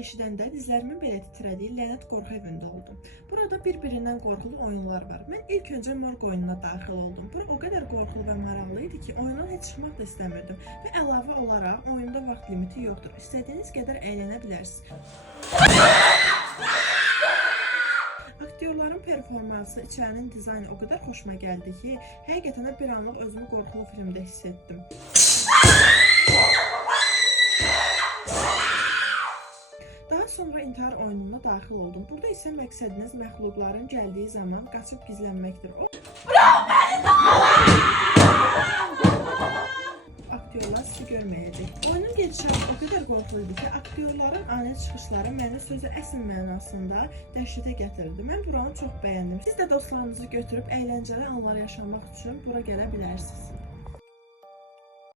eşidəndə dizlərimin belə titrədiyi lənət qorxu evində oldum. Burada bir-birindən qorxulu oyunlar var. Mən ilk öncə morq oyununa daxil oldum. Bura o qədər qorxulu və maraqlı idi ki, oyundan heç çıxmaq da istəmirdim. Və əlavə olaraq oyunda vaxt limiti yoxdur. İstədiyiniz qədər əylənə bilərsiniz. Aktyorların performansı, içərinin dizaynı o qədər xoşuma gəldi ki, həqiqətən də bir anlıq özümü qorxulu filmdə hiss etdim. Daha sonra intihar oyununa daxil oldum. Burada isə məqsədiniz məxluqların gəldiyi zaman qaçıb gizlənməkdir. Aktyorlar sizi görməyəcək. Oyunun gedişatı o qədər qorxulu idi ki, aktyorların ani çıxışları məni sözü əsl mənasında dəhşətə gətirdi. Mən buranı çox bəyəndim. Siz də dostlarınızı götürüb əyləncəli anlar yaşamaq üçün bura gələ bilərsiniz.